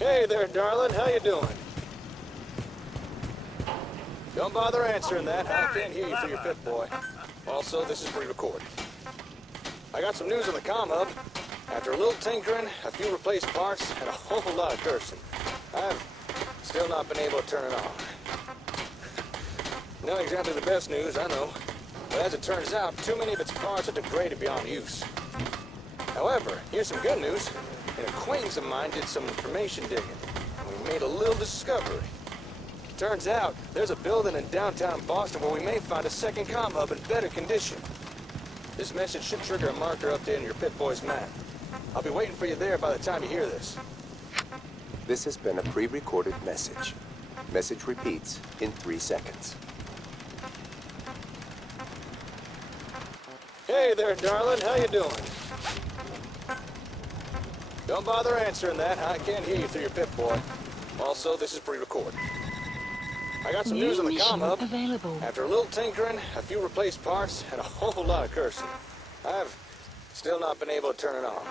Hey there, darling. How you doing? Don't bother answering that. I can't hear you through your fifth, boy. Also, this is pre-recorded. I got some news on the comm hub. After a little tinkering, a few replaced parts, and a whole lot of cursing, I've still not been able to turn it on. Not exactly the best news, I know. But as it turns out, too many of its parts are degraded beyond use. However, here's some good news. An acquaintance of mine did some information digging. We made a little discovery. Turns out, there's a building in downtown Boston where we may find a second comm hub in better condition. This message should trigger a marker update on your Pit Boy's map. I'll be waiting for you there by the time you hear this. This has been a pre-recorded message. Message repeats in 3 seconds. Hey there, darling. How you doing? Don't bother answering that. I can't hear you through your Pip, boy. Also, this is pre-recorded. I got some news on the comm hub. After a little tinkering, a few replaced parts, and a whole lot of cursing, I've still not been able to turn it on.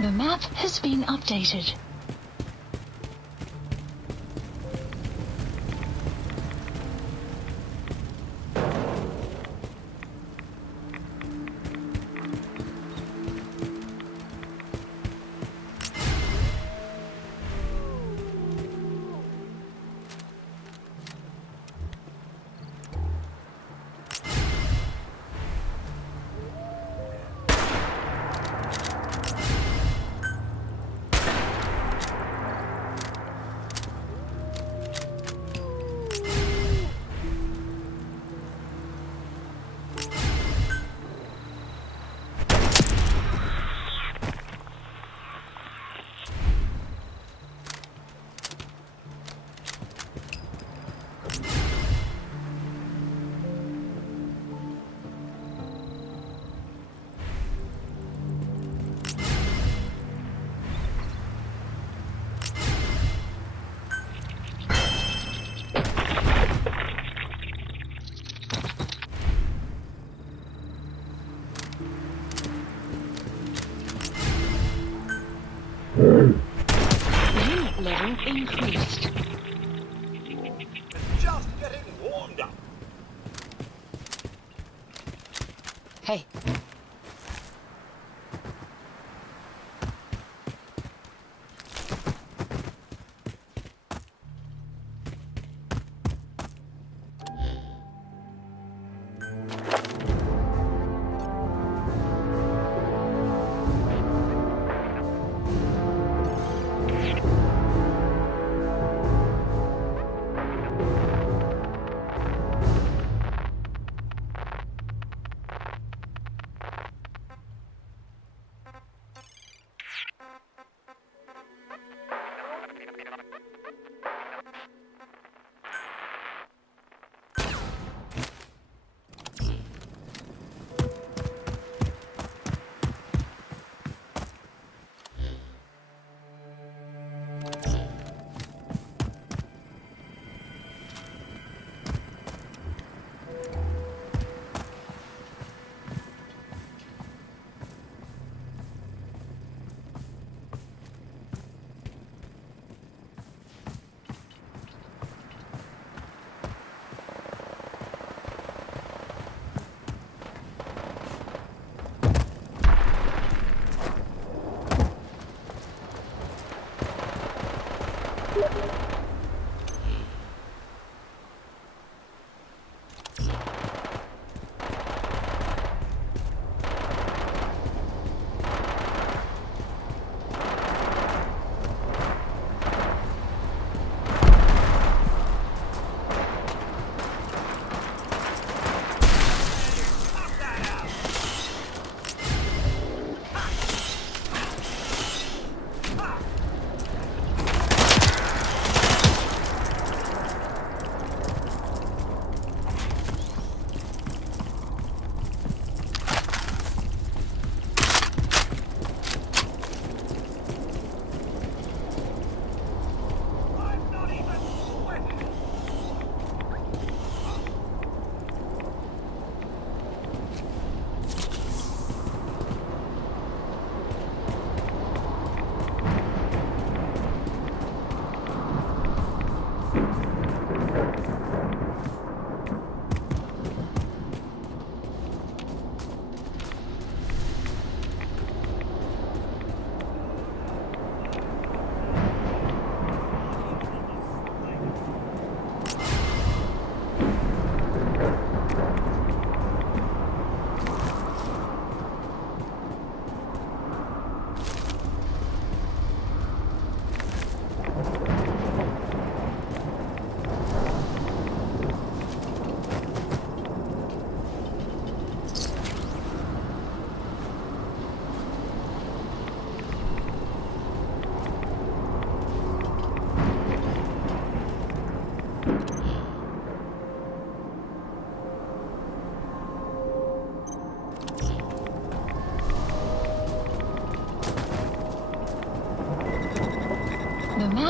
The map has been updated.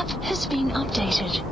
map has been updated.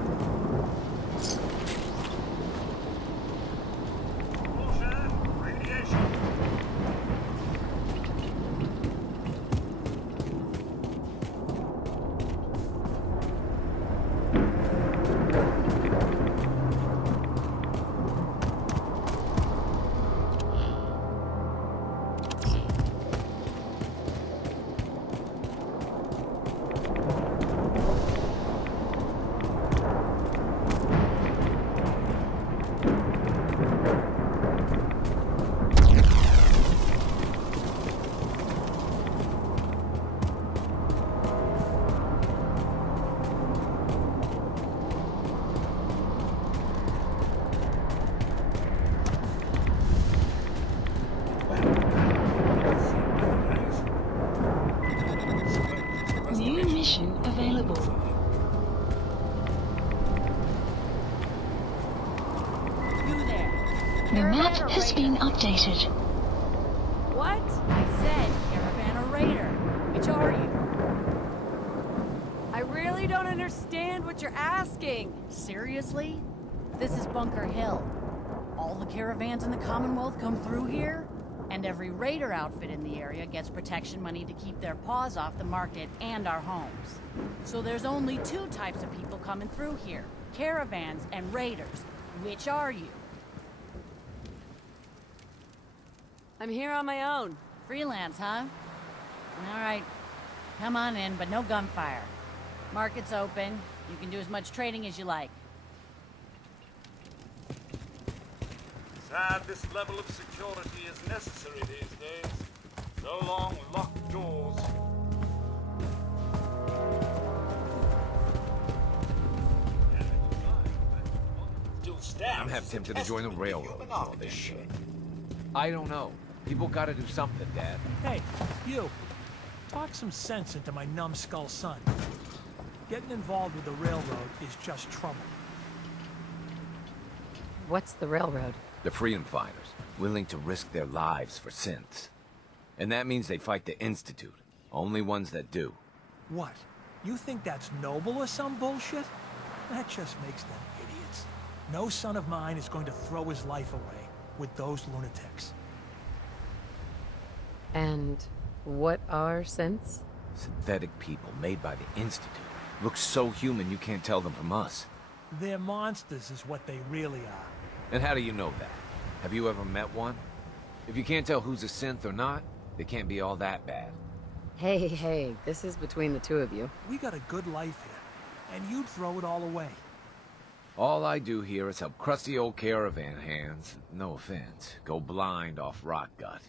New mission available. You there. The Caravan map or has raider? been updated. What? I said caravan or raider. Which are you? I really don't understand what you're asking. Seriously? This is Bunker Hill. All the caravans in the Commonwealth come through here, and every raider outfit in the area gets protection money to keep their paws off the market and our homes. So there's only two types of people coming through here, caravans and raiders. Which are you? I'm here on my own. Freelance, huh? All right. Come on in, but no gunfire. Market's open. You can do as much trading as you like. Sad this level of security is necessary these days. So long locked doors. Still stands. I'm half tempted to join the railroad with all this shit. I don't know. People gotta do something, Dad. Hey, you. Talk some sense into my numbskull son. Getting involved with the railroad is just trouble. What's the railroad? The freedom fighters, willing to risk their lives for synths. And that means they fight the Institute. Only ones that do. What? You think that's noble or some bullshit? That just makes them idiots. No son of mine is going to throw his life away with those lunatics. And what are synths? Synthetic people made by the Institute. Look so human you can't tell them from us. They're monsters is what they really are. And how do you know that? Have you ever met one? If you can't tell who's a synth or not, they can't be all that bad. Hey, this is between the two of you. We got a good life here, and you'd throw it all away. All I do here is help crusty old caravan hands, no offense, go blind off rot gut.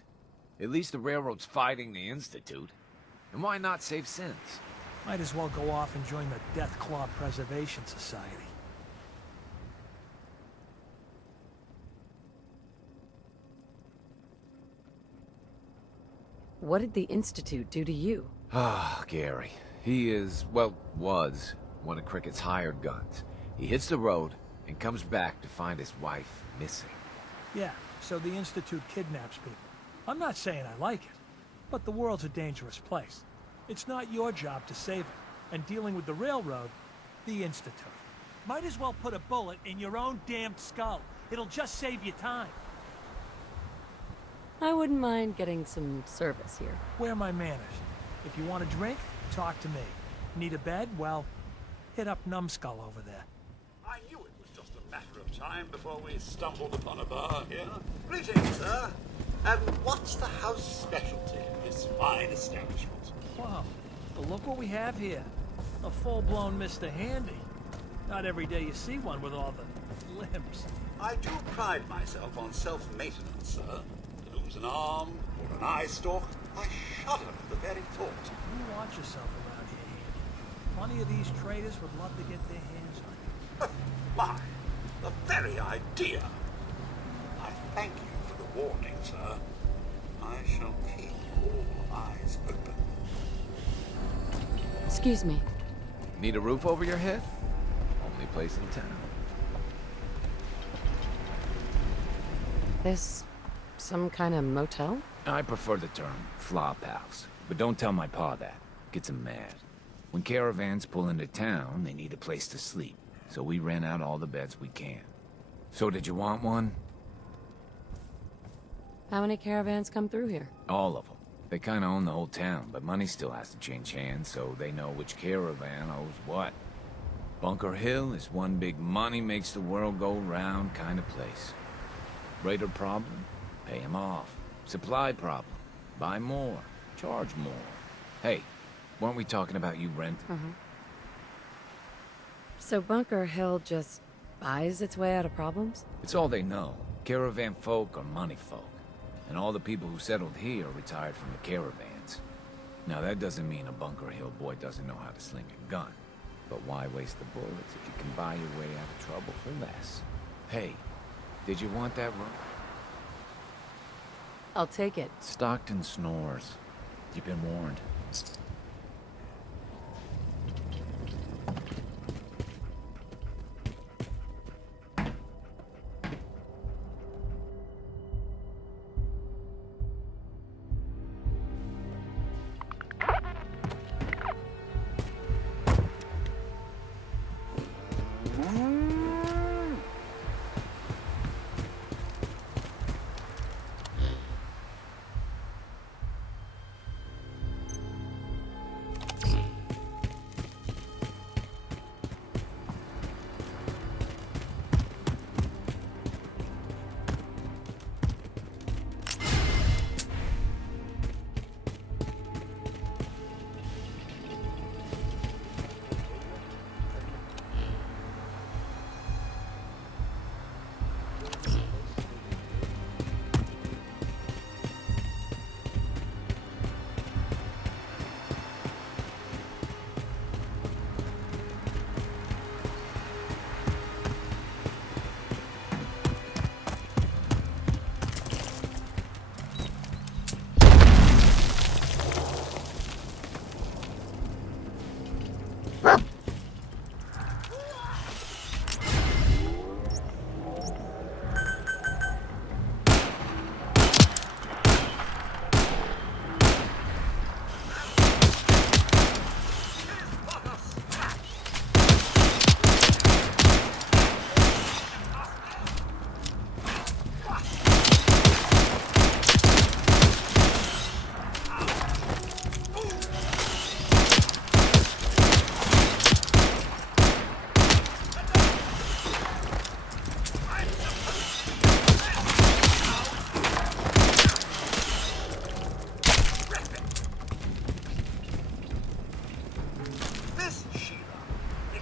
At least the railroad's fighting the Institute. And why not save synths? Might as well go off and join the Death Claw Preservation Society. What did the Institute do to you? Ah, Gary. He is, well, was one of Cricket's hired guns. He hits the road and comes back to find his wife missing. Yeah, so the Institute kidnaps people. I'm not saying I like it, but the world's a dangerous place. It's not your job to save it. And dealing with the railroad, the Institute. Might as well put a bullet in your own damned skull. It'll just save you time. I wouldn't mind getting some service here. Where are my manners? If you want a drink, talk to me. Need a bed? Well, hit up Numbskull over there. I knew it was just a matter of time before we stumbled upon a bar here. Greetings, sir. And what's the house specialty in this fine establishment? Wow, well, look what we have here. A full-blown Mr. Handy. Not every day you see one with all the limbs. I do pride myself on self-maintenance, sir. To lose an arm or an eye stalk, I shudder at the very thought. You watch yourself around here, Handy. Plenty of these traders would love to get their hands on you. My, the very idea. I thank you for the warning, sir. I shall keep all eyes open. Excuse me. Need a roof over your head? Only place in town. This some kind of motel? I prefer the term flop house, but don't tell my pa that. Gets him mad. When caravans pull into town, they need a place to sleep. So we rent out all the beds we can. So did you want one? How many caravans come through here? All of them. They kind of own the whole town, but money still has to change hands, so they know which caravan owes what. Bunker Hill is one big money makes the world go round kind of place. Raider problem? Pay him off. Supply problem? Buy more. Charge more. Hey, weren't we talking about you rent? So Bunker Hill just buys its way out of problems? It's all they know. Caravan folk are money folk. And all the people who settled here retired from the caravans. Now that doesn't mean a Bunker Hill boy doesn't know how to sling a gun. But why waste the bullets if you can buy your way out of trouble for less? Hey, did you want that room? I'll take it. Stockton snores. You've been warned.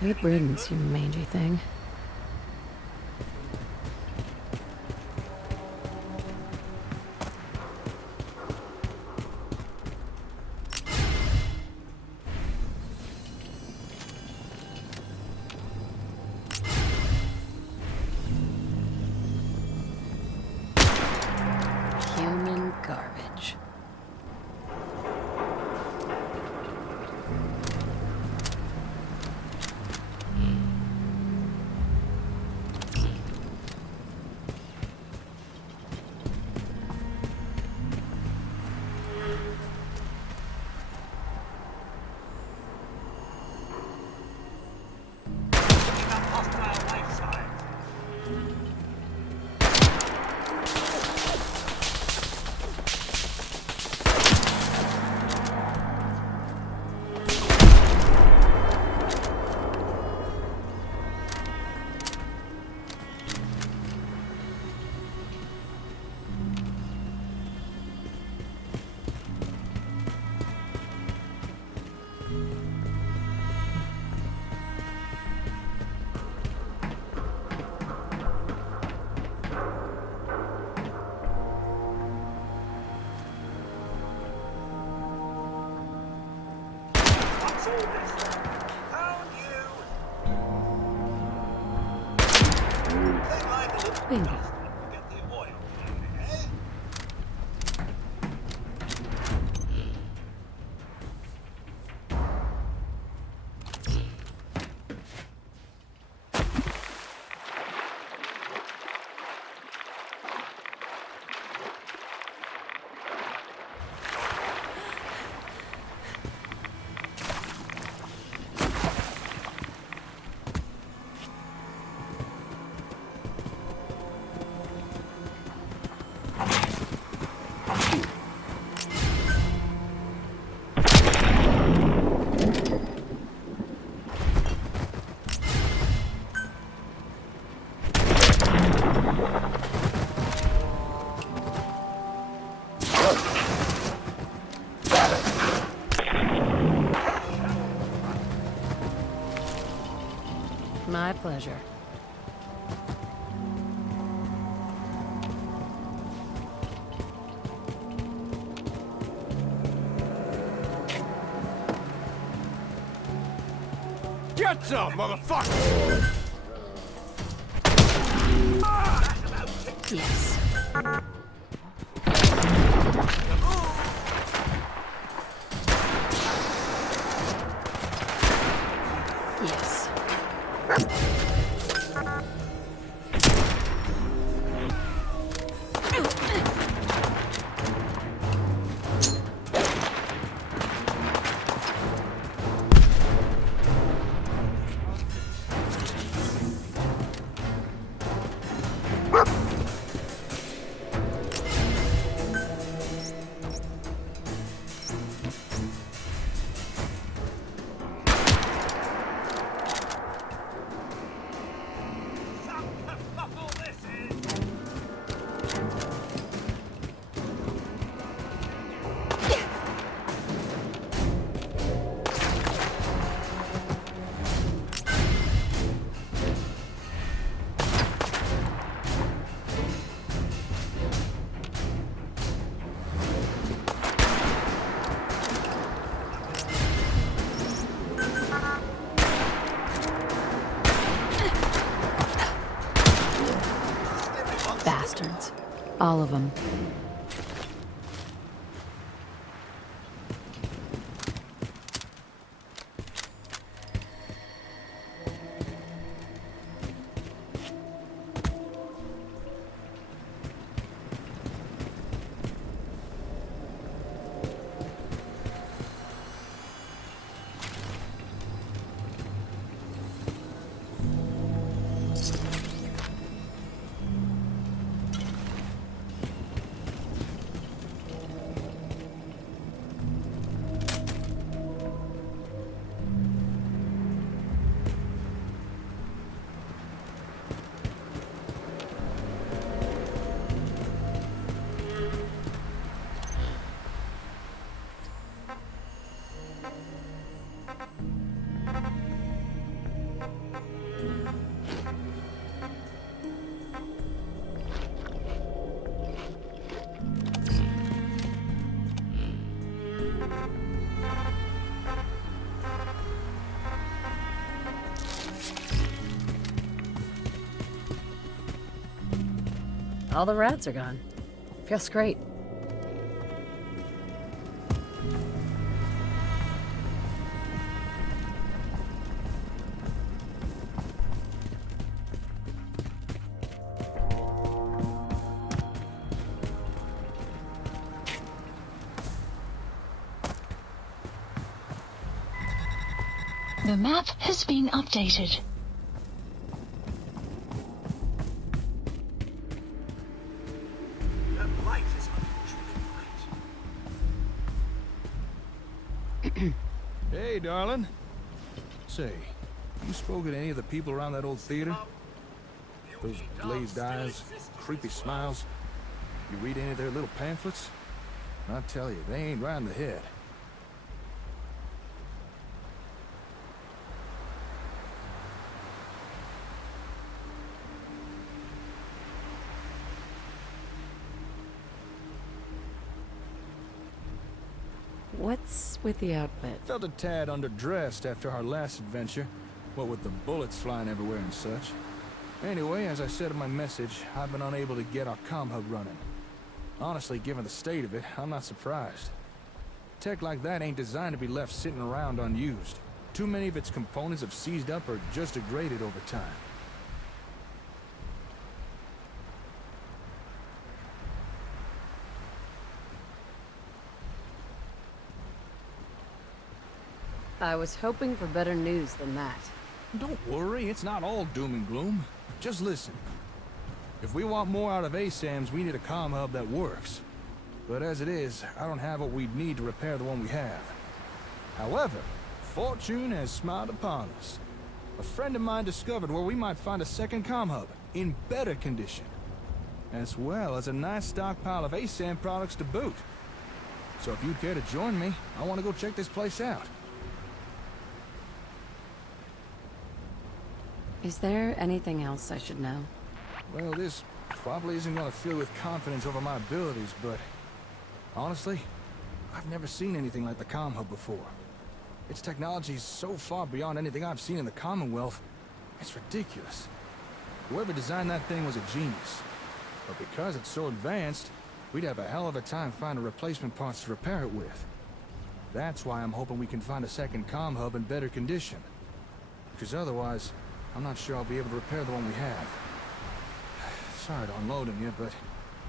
Good riddance, you mangy thing. Human garbage. Bingo. pleasure. Get some, motherfucker! Yes. Yes. Bastards. All of them. All the rats are gone. Feels great. The map has been updated. That light is unusually bright. Hey, darling. Say, you spoken to any of the people around that old theater? Those glazed eyes, creepy smiles. You read any of their little pamphlets? I tell you, they ain't right in the head. What's with the outfit? Felt a tad underdressed after our last adventure, what with the bullets flying everywhere and such. Anyway, as I said in my message, I've been unable to get our comm hub running. Honestly, given the state of it, I'm not surprised. Tech like that ain't designed to be left sitting around unused. Too many of its components have seized up or just degraded over time. I was hoping for better news than that. Don't worry, it's not all doom and gloom. Just listen. If we want more out of ASAMs, we need a comm hub that works. But as it is, I don't have what we'd need to repair the one we have. However, fortune has smiled upon us. A friend of mine discovered where we might find a second comm hub, in better condition. As well as a nice stockpile of ASAM products to boot. So if you'd care to join me, I want to go check this place out. Is there anything else I should know? Well, this probably isn't gonna fill you with confidence over my abilities, but honestly, I've never seen anything like the comm hub before. Its technology is so far beyond anything I've seen in the Commonwealth, it's ridiculous. Whoever designed that thing was a genius. But because it's so advanced, we'd have a hell of a time finding replacement parts to repair it with. That's why I'm hoping we can find a second comm hub in better condition. Because otherwise, I'm not sure I'll be able to repair the one we have. Sorry to unload on you, but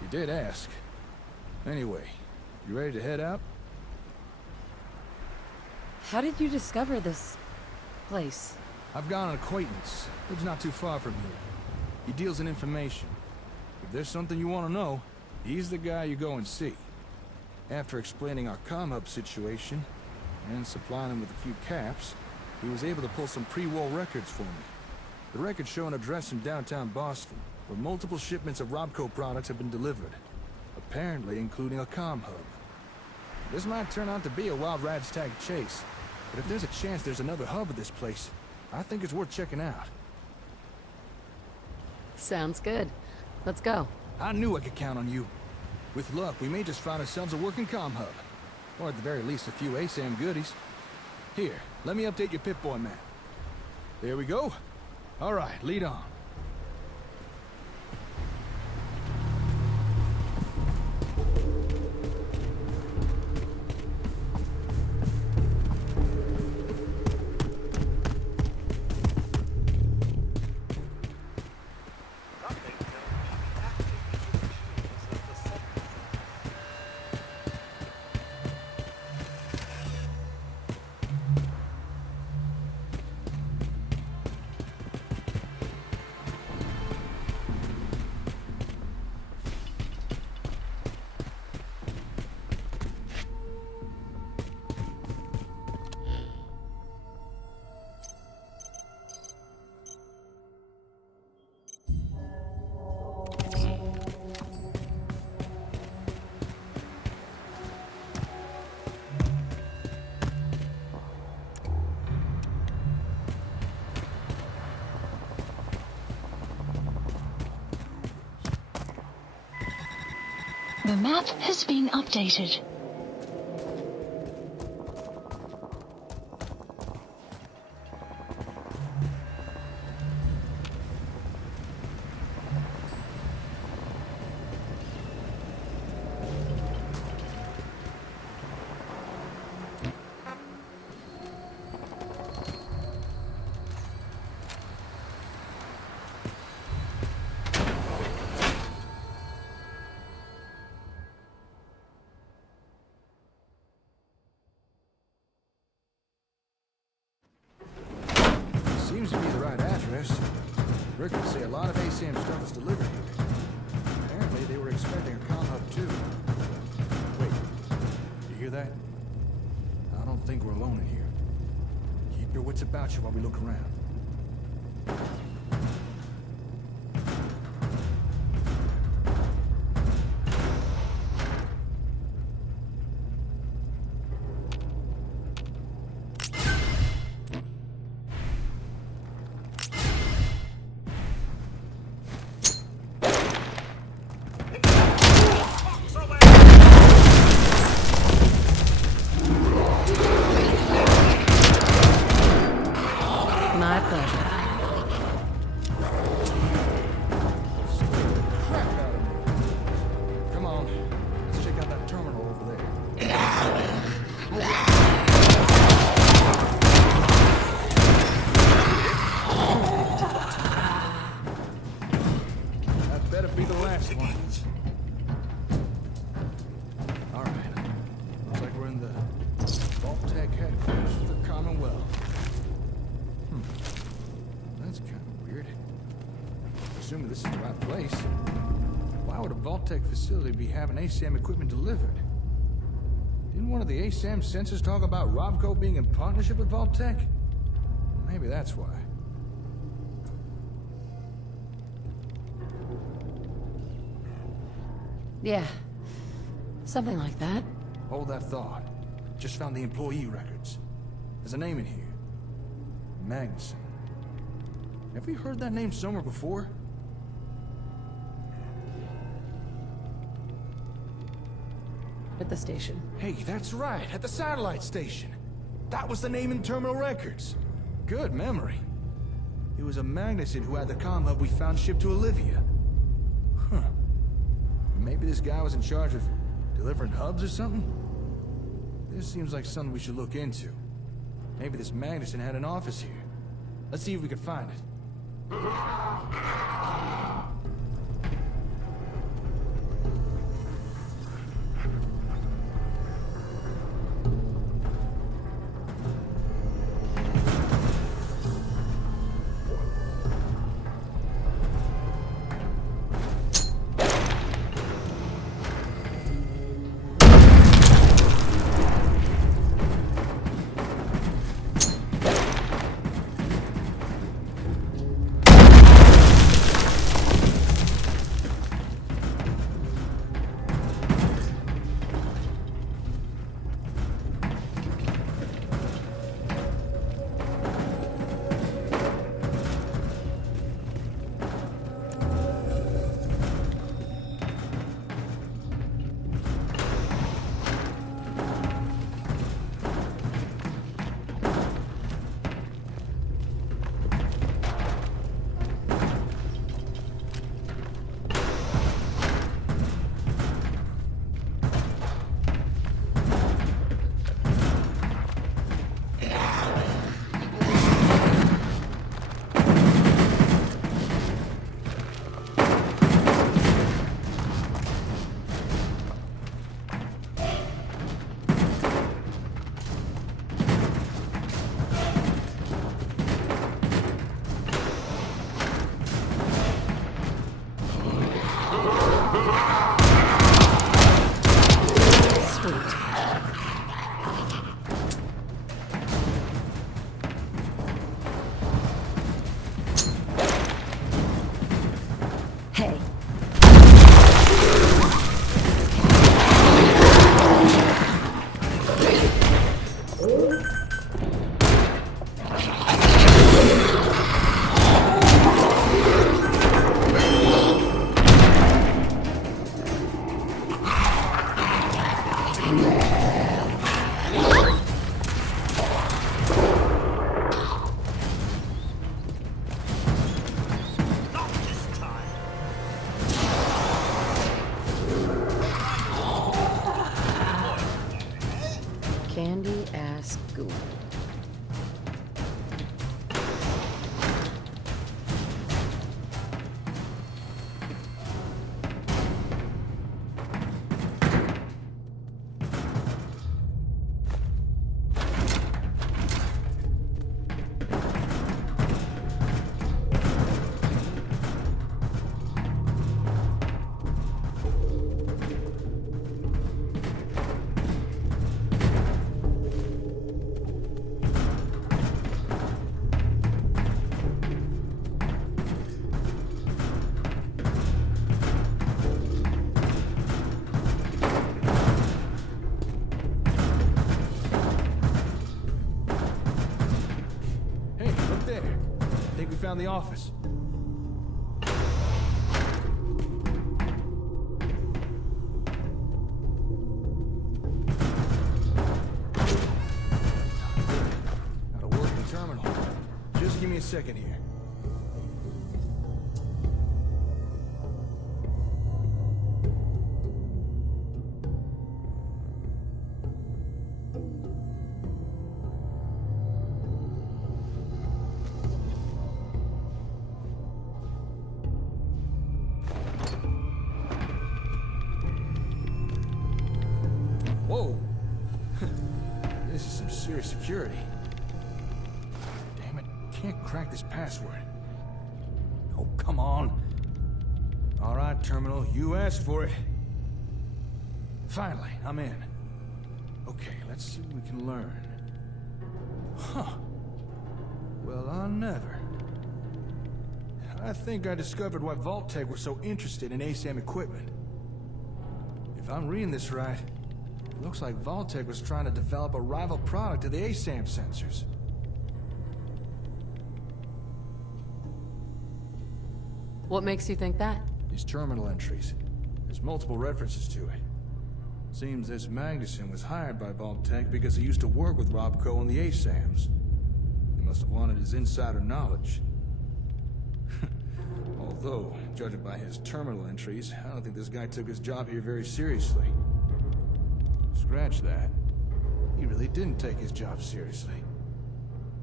you did ask. Anyway, you ready to head out? How did you discover this place? I've got an acquaintance. Lives not too far from here. He deals in information. If there's something you want to know, he's the guy you go and see. After explaining our comm hub situation, and supplying him with a few caps, he was able to pull some pre-war records for me. The records show an address in downtown Boston, where multiple shipments of Robco products have been delivered, apparently including a comm hub. This might turn out to be a wild rat's tag chase, but if there's a chance there's another hub of this place, I think it's worth checking out. Sounds good. Let's go. I knew I could count on you. With luck, we may just find ourselves a working comm hub. Or at the very least, a few ASAM goodies. Here, let me update your Pip-Boy map. There we go. All right, lead on. The map has been updated. Seems to be the right address. Records say a lot of ASAM stuff is delivered here. Apparently they were expecting a comm hub too. Wait, you hear that? I don't think we're alone in here. Keep your wits about you while we look around. My pleasure. Crap out of me. Come on, let's check out that terminal over there. That better be the last one. All right, looks like we're in the Vault-Tec headquarters for the Commonwealth. That's kind of weird. Assuming this is the right place, why would a Vault-Tec facility be having ASAM equipment delivered? Didn't one of the ASAM sensors talk about Robco being in partnership with Vault-Tec? Maybe that's why. Yeah. Something like that. Hold that thought. Just found the employee records. There's a name in here. Magnuson. Have we heard that name somewhere before? At the station. Hey, that's right, at the satellite station. That was the name in terminal records. Good memory. It was a Magnuson who had the comm hub we found shipped to Olivia. Huh. Maybe this guy was in charge of delivering hubs or something? This seems like something we should look into. Maybe this Magnuson had an office here. Let's see if we can find it. Candy-ass ghoul. Found the office. Got a working terminal. Just give me a second here. Whoa! This is some serious security. Damn it, can't crack this password. Oh, come on. All right, terminal, you asked for it. Finally, I'm in. Okay, let's see what we can learn. Huh. Well, I never. I think I discovered why Vault-Tec was so interested in ASAM equipment. If I'm reading this right, it looks like Vault-Tec was trying to develop a rival product to the ASAM sensors. What makes you think that? These terminal entries. There's multiple references to it. Seems this Magnuson was hired by Vault-Tec because he used to work with Robco on the ASAMs. He must have wanted his insider knowledge. Although, judging by his terminal entries, I don't think this guy took his job here very seriously. Scratch that. He really didn't take his job seriously.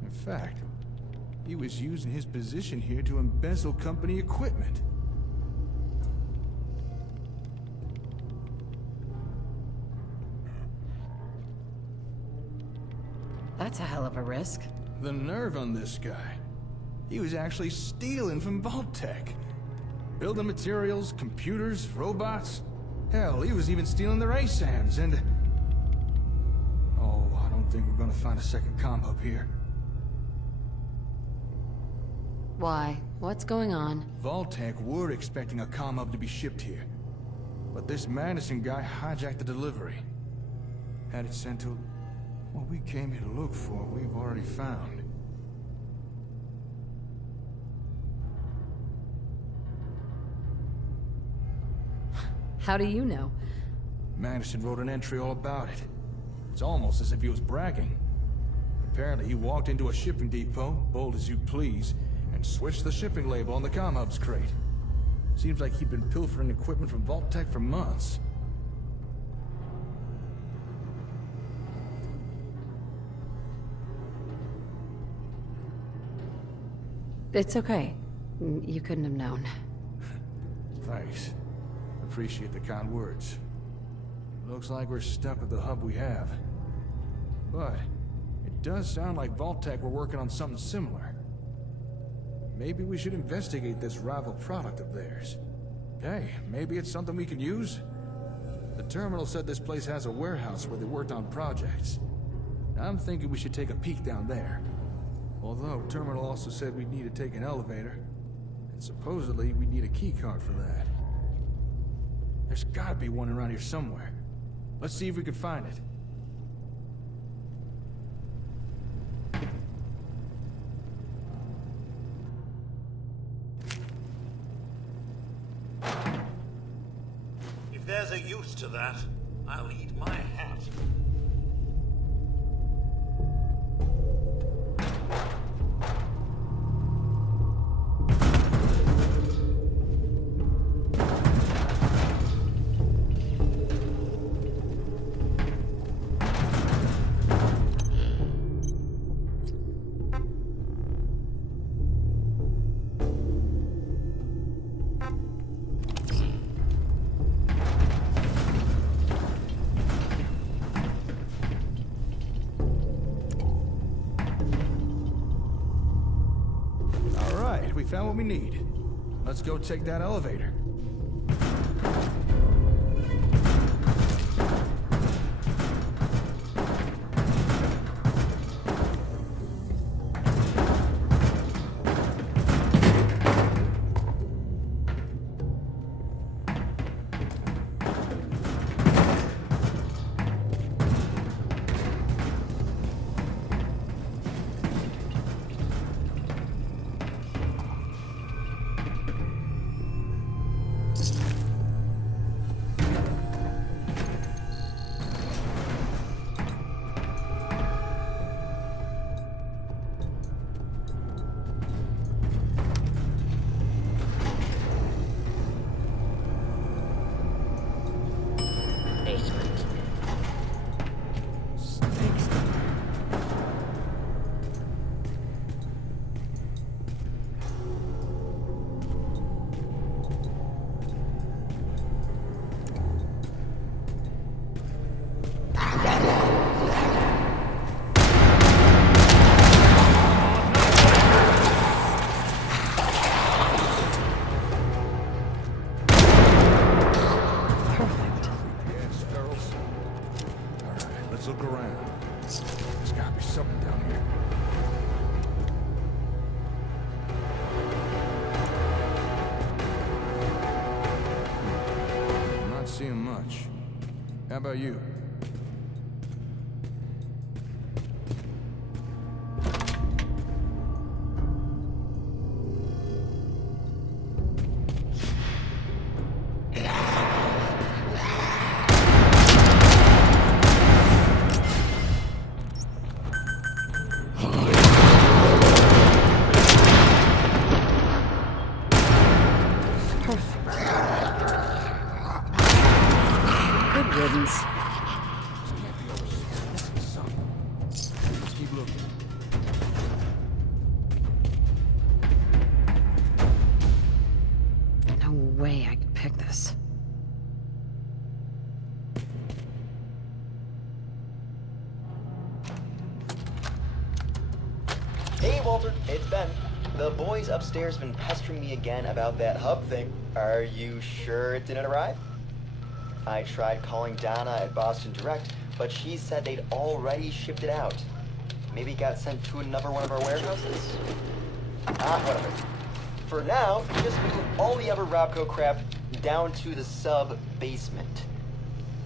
In fact, he was using his position here to embezzle company equipment. That's a hell of a risk. The nerve on this guy. He was actually stealing from Vault-Tec. Building materials, computers, robots. Hell, he was even stealing their ASAMs and... Oh, I don't think we're gonna find a second comm hub here. Why? What's going on? Vault-Tec were expecting a comm hub to be shipped here. But this Madison guy hijacked the delivery. Had it sent to... What we came here to look for, we've already found. How do you know? Madison wrote an entry all about it. It's almost as if he was bragging. Apparently he walked into a shipping depot, bold as you please, and switched the shipping label on the comm hub's crate. Seems like he'd been pilfering equipment from Vault-Tec for months. It's okay. You couldn't have known. Thanks. Appreciate the kind words. Looks like we're stuck with the hub we have. But it does sound like Vault-Tec were working on something similar. Maybe we should investigate this rival product of theirs. Hey, maybe it's something we can use? The terminal said this place has a warehouse where they worked on projects. I'm thinking we should take a peek down there. Although, Terminal also said we'd need to take an elevator. And supposedly, we'd need a keycard for that. There's gotta be one around here somewhere. Let's see if we can find it. If there's a use to that, I'll eat my hat. We found what we need. Let's go take that elevator. Let's look around. There's gotta be something down here. I'm not seeing much. How about you? riddance. This can't be over yet. I'm missing something. Let's keep looking. No way I could pick this. Hey Walter, it's Ben. The boys upstairs have been pestering me again about that hub thing. Are you sure it didn't arrive? I tried calling Donna at Boston Direct, but she said they'd already shipped it out. Maybe it got sent to another one of our warehouses? Whatever. For now, just move all the other Robco crap down to the sub-basement.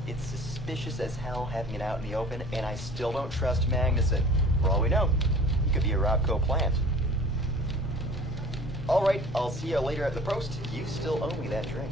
It's suspicious as hell having it out in the open, and I still don't trust Magnuson. For all we know, he could be a Robco plant. Alright, I'll see you later at the post. You still owe me that drink.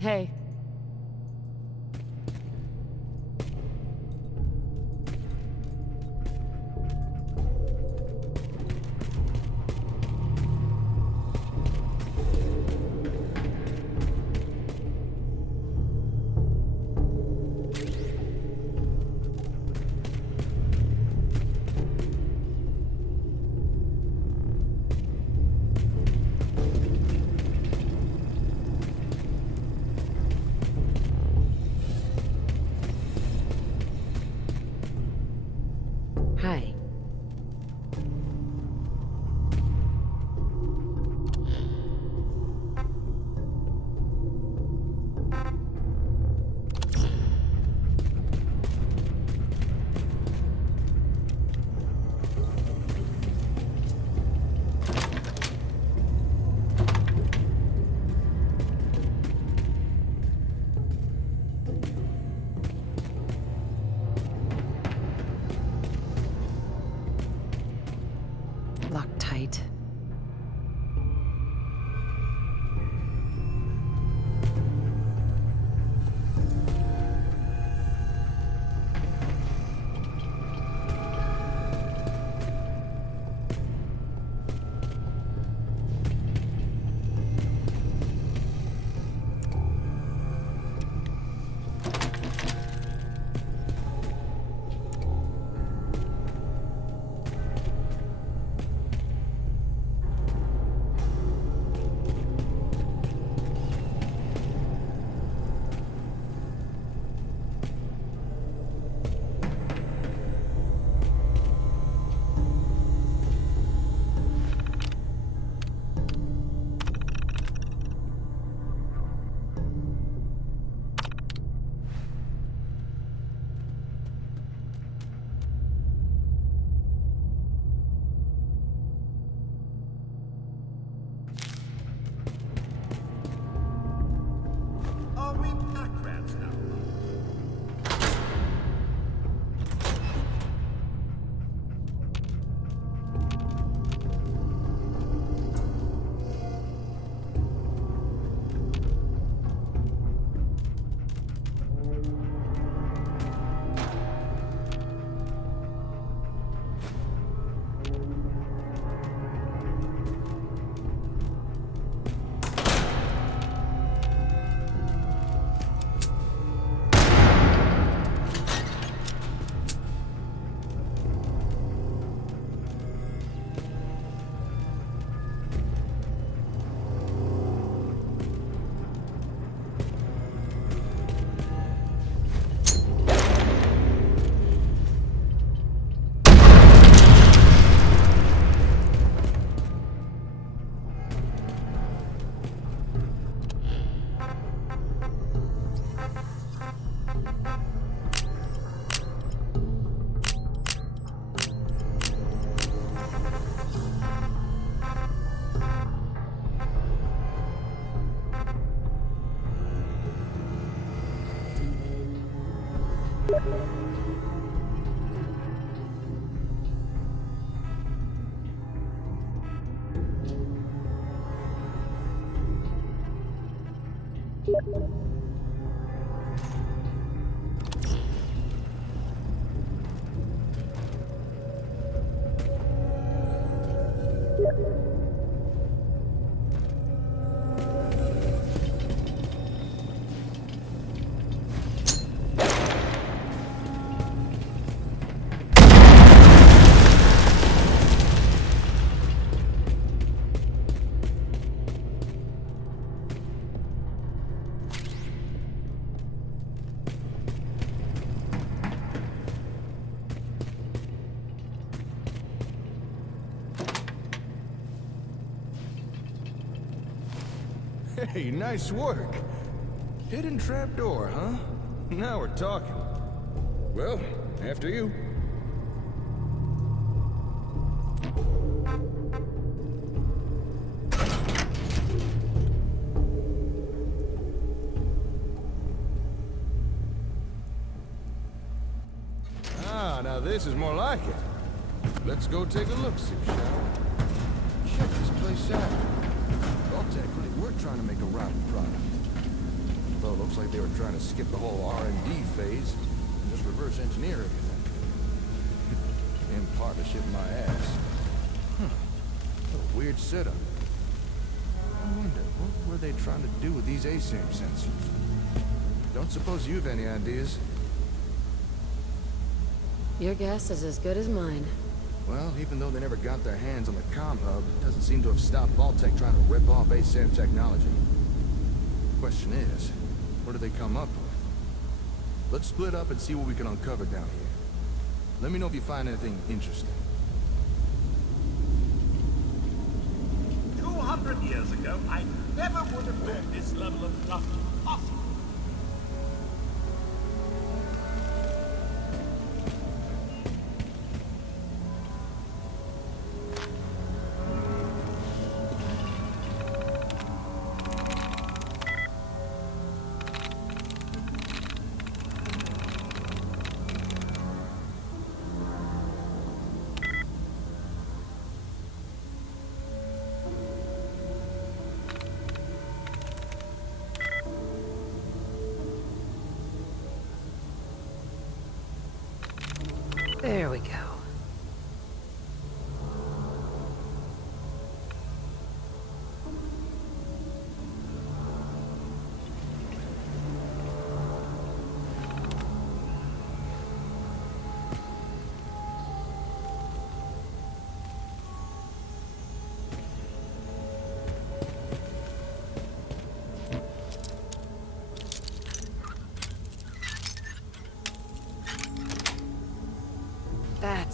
Hey. Hi. Locked tight. Hey, nice work. Hidden trapdoor, huh? Now we're talking. Well, after you. Ah, now this is more like it. Let's go take a look-see, shall we? Check this place out. Vault-Tec really were trying to make a rival product. Though it looks like they were trying to skip the whole R&D phase and just reverse engineer everything. In partnership my ass. What a weird setup. I wonder, what were they trying to do with these ASAM sensors? Don't suppose you've any ideas? Your guess is as good as mine. Well, even though they never got their hands on the comm hub, it doesn't seem to have stopped Vault-Tec trying to rip off ASAM technology. Question is, what do they come up with? Let's split up and see what we can uncover down here. Let me know if you find anything interesting. 200 years ago, I never would have thought this level of stuff possible. There we go. That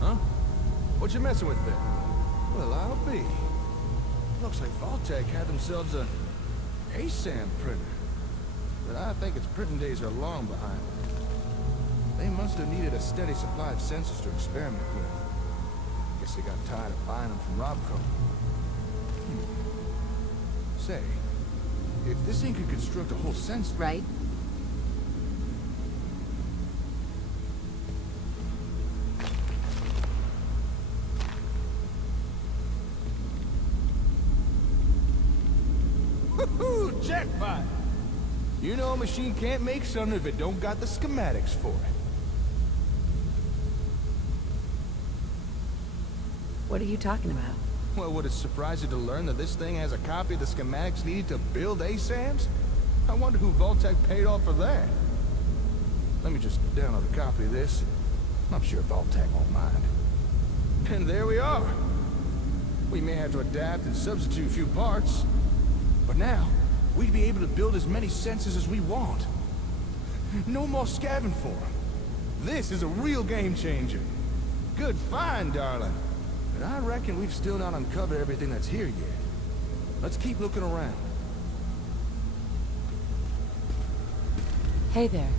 Huh? What you messing with there? Well, I'll be. Looks like Vault-Tec had themselves a ASAM printer. But I think its printing days are long behind. They must have needed a steady supply of sensors to experiment with. Guess they got tired of buying them from Robco. Say, if this thing could construct a whole sensor... Right? Woohoo! Jackpot! You know a machine can't make something if it don't got the schematics for it. What are you talking about? Well, would it surprise you to learn that this thing has a copy of the schematics needed to build ASAMs? I wonder who Vault-Tec paid off for that. Let me just download a copy of this. I'm sure Vault-Tec won't mind. And there we are. We may have to adapt and substitute a few parts, but now we'd be able to build as many sensors as we want. No more scavenging for them. This is a real game changer. Good find, darling. But I reckon we've still not uncovered everything that's here yet. Let's keep looking around. Hey there.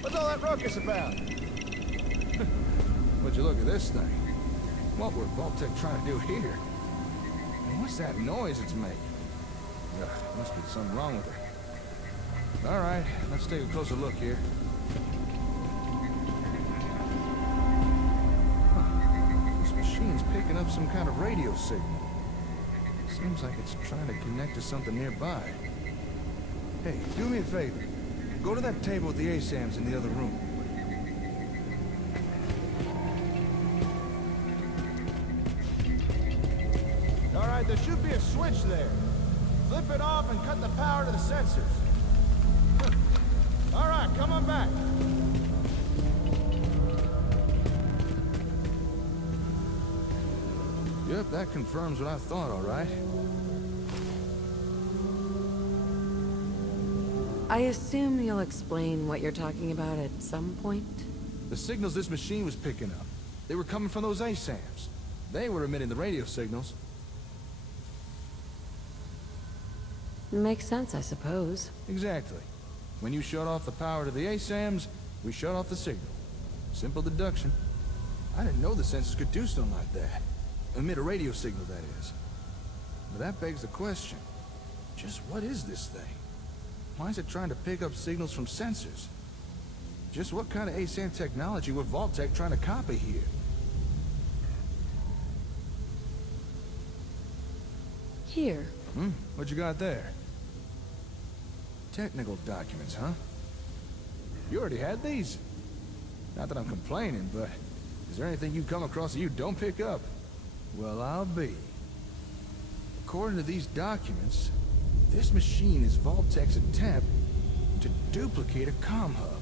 What's all that ruckus about? Would you look at this thing? What were Vault-Tec trying to do here? And what's that noise it's making? Ugh, must be something wrong with it. All right, let's take a closer look here. Huh. This machine's picking up some kind of radio signal. Seems like it's trying to connect to something nearby. Hey, do me a favor. Go to that table with the ASAMs in the other room. All right, there should be a switch there. Flip it off and cut the power to the sensors. All right, come on back. Yep, that confirms what I thought, all right. I assume you'll explain what you're talking about at some point? The signals this machine was picking up, they were coming from those ASAMs. They were emitting the radio signals. Makes sense, I suppose. Exactly. When you shut off the power to the ASAMs, we shut off the signal. Simple deduction. I didn't know the sensors could do something like that. Emit a radio signal, that is. But that begs the question. Just what is this thing? Why is it trying to pick up signals from sensors? Just what kind of ASAM technology would Vault-Tec trying to copy here? Here. What you got there? Technical documents, huh? You already had these? Not that I'm complaining, but is there anything you come across that you don't pick up? Well, I'll be. According to these documents, this machine is Vault-Tec's attempt to duplicate a comm hub.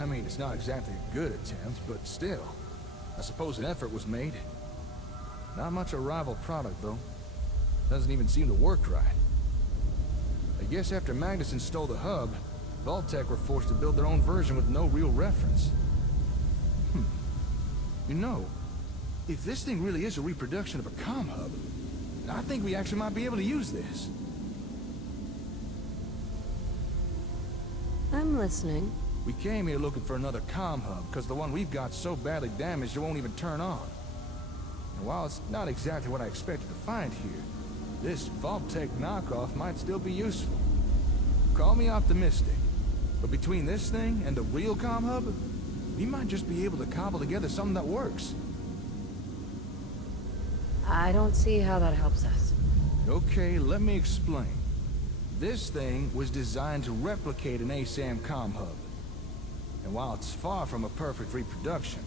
I mean, it's not exactly a good attempt, but still. I suppose an effort was made. Not much a rival product, though. Doesn't even seem to work right. I guess after Magnuson stole the hub, Vault-Tec were forced to build their own version with no real reference. You know, if this thing really is a reproduction of a comm hub, I think we actually might be able to use this. I'm listening. We came here looking for another comm hub, because the one we've got's so badly damaged it won't even turn on. And while it's not exactly what I expected to find here, this Vault-Tec knockoff might still be useful. Call me optimistic, but between this thing and the real comm hub, we might just be able to cobble together something that works. I don't see how that helps us. Okay, let me explain. This thing was designed to replicate an ASAM comm hub. And while it's far from a perfect reproduction,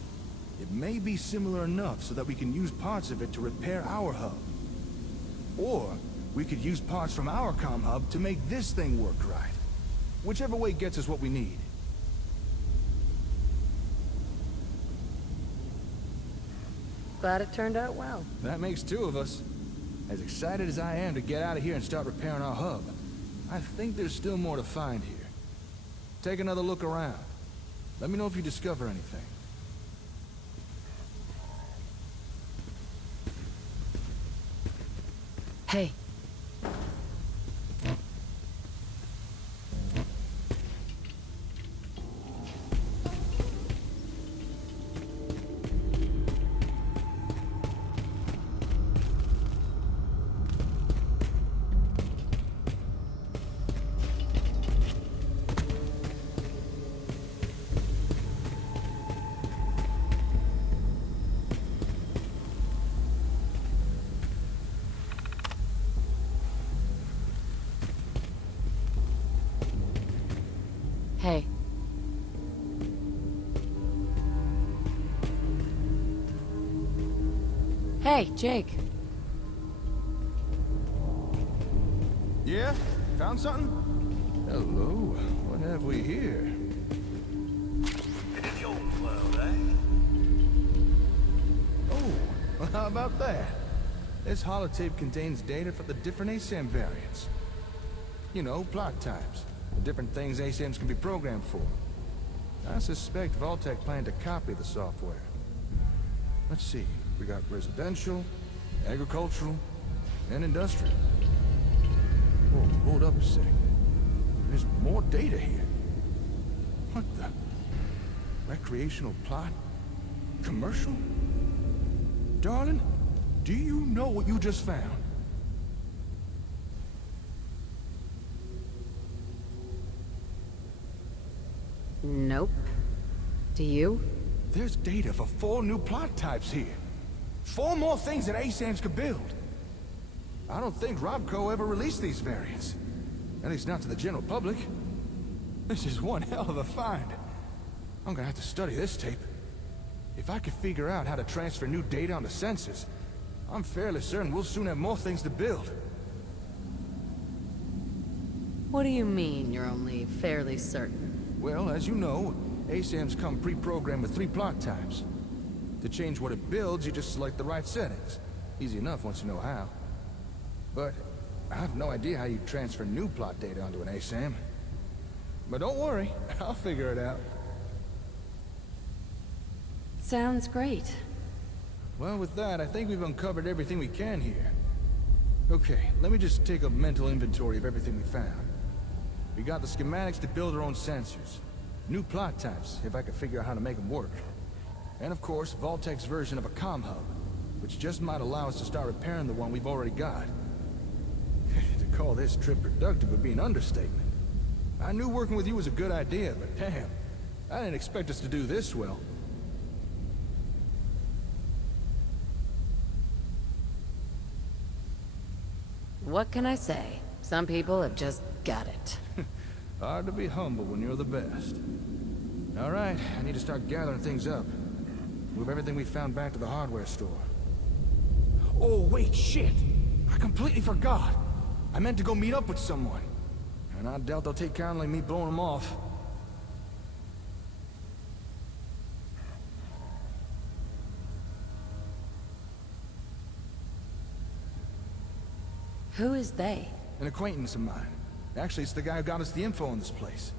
it may be similar enough so that we can use parts of it to repair our hub. Or we could use parts from our comm hub to make this thing work right. Whichever way gets us what we need. Glad it turned out well. That makes two of us. As excited as I am to get out of here and start repairing our hub, I think there's still more to find here. Take another look around. Let me know if you discover anything. Hey. Hey. Hey, Jake. Yeah? Found something? Hello. What have we here? It is your world, eh? Oh, well, how about that? This holotape contains data for the different ASAM variants. You know, plot types. The different things ASAMs can be programmed for. I suspect Vault-Tec planned to copy the software. Let's see. We got residential, agricultural, and industrial. Whoa, hold up a sec. There's more data here. What the? Recreational plot? Commercial? Darling, do you know what you just found? Nope. Do you? There's data for 4 new plot types here. 4 more things that ASAMs could build. I don't think Robco ever released these variants. At least not to the general public. This is one hell of a find. I'm gonna have to study this tape. If I could figure out how to transfer new data onto sensors, I'm fairly certain we'll soon have more things to build. What do you mean you're only fairly certain? Well, as you know, ASAMs come pre-programmed with 3 plot types. To change what it builds, you just select the right settings. Easy enough once you know how. But I have no idea how you transfer new plot data onto an ASAM. But don't worry, I'll figure it out. Sounds great. Well, with that, I think we've uncovered everything we can here. Okay, let me just take a mental inventory of everything we found. We got the schematics to build our own sensors. New plot types, if I could figure out how to make them work. And of course, Vault-Tec's version of a comm hub, which just might allow us to start repairing the one we've already got. To call this trip productive would be an understatement. I knew working with you was a good idea, but damn, I didn't expect us to do this well. What can I say? Some people have just got it. Hard to be humble when you're the best. All right, I need to start gathering things up. Move everything we found back to the hardware store. Oh, wait, shit! I completely forgot! I meant to go meet up with someone. And I doubt they'll take kindly me blowing them off. Who is they? An acquaintance of mine. Actually, it's the guy who got us the info on this place.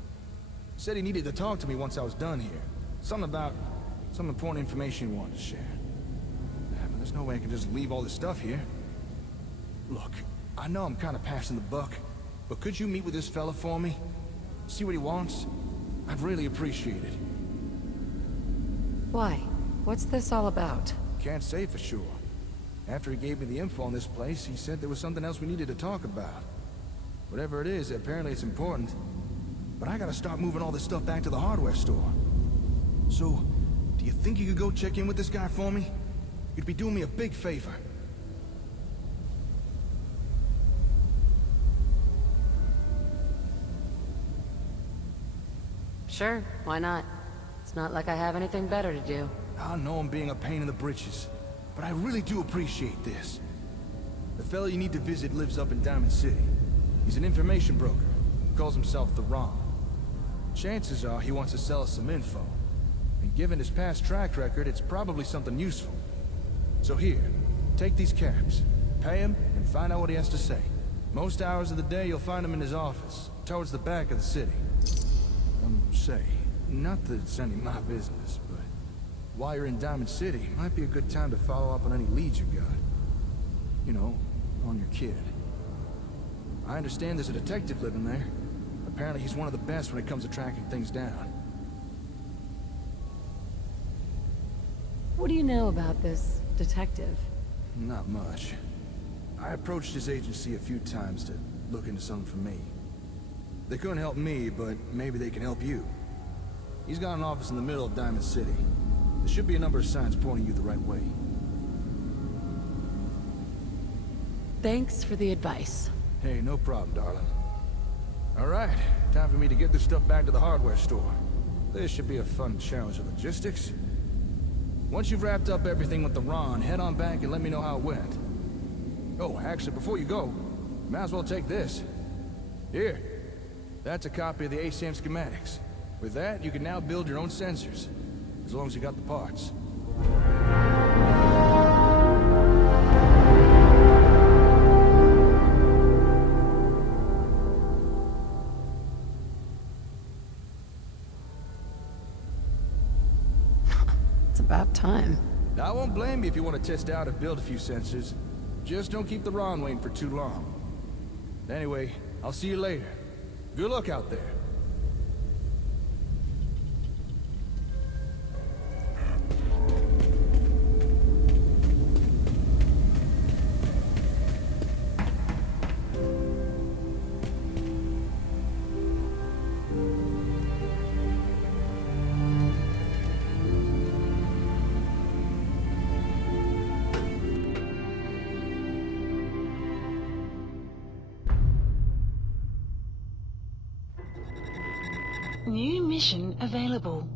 Said he needed to talk to me once I was done here. Something about some important information he wanted to share. But there's no way I can just leave all this stuff here. Look, I know I'm kind of passing the buck, but could you meet with this fella for me? See what he wants? I'd really appreciate it. Why? What's this all about? Can't say for sure. After he gave me the info on this place, he said there was something else we needed to talk about. Whatever it is, apparently it's important. But I gotta start moving all this stuff back to the hardware store. So, do you think you could go check in with this guy for me? You'd be doing me a big favor. Sure, why not? It's not like I have anything better to do. I know I'm being a pain in the britches, but I really do appreciate this. The fella you need to visit lives up in Diamond City. He's an information broker. Calls himself the ROM. Chances are he wants to sell us some info. And given his past track record, it's probably something useful. So here, take these caps. Pay him, and find out what he has to say. Most hours of the day, you'll find him in his office, towards the back of the city. Say, not that it's any of my business, but while you're in Diamond City, might be a good time to follow up on any leads you got. You know, on your kid. I understand there's a detective living there. Apparently he's one of the best when it comes to tracking things down. What do you know about this detective? Not much. I approached his agency a few times to look into something for me. They couldn't help me, but maybe they can help you. He's got an office in the middle of Diamond City. There should be a number of signs pointing you the right way. Thanks for the advice. Hey, no problem, darling. All right, time for me to get this stuff back to the hardware store. This should be a fun challenge of logistics. Once you've wrapped up everything with the Ron, head on back and let me know how it went. Oh, actually, before you go, might as well take this. Here. That's a copy of the ASAM schematics. With that, you can now build your own sensors, as long as you got the parts. It's about time. I won't blame you if you want to test out and build a few sensors. Just don't keep the Ron waiting for too long. Anyway, I'll see you later. Good luck out there. New mission available.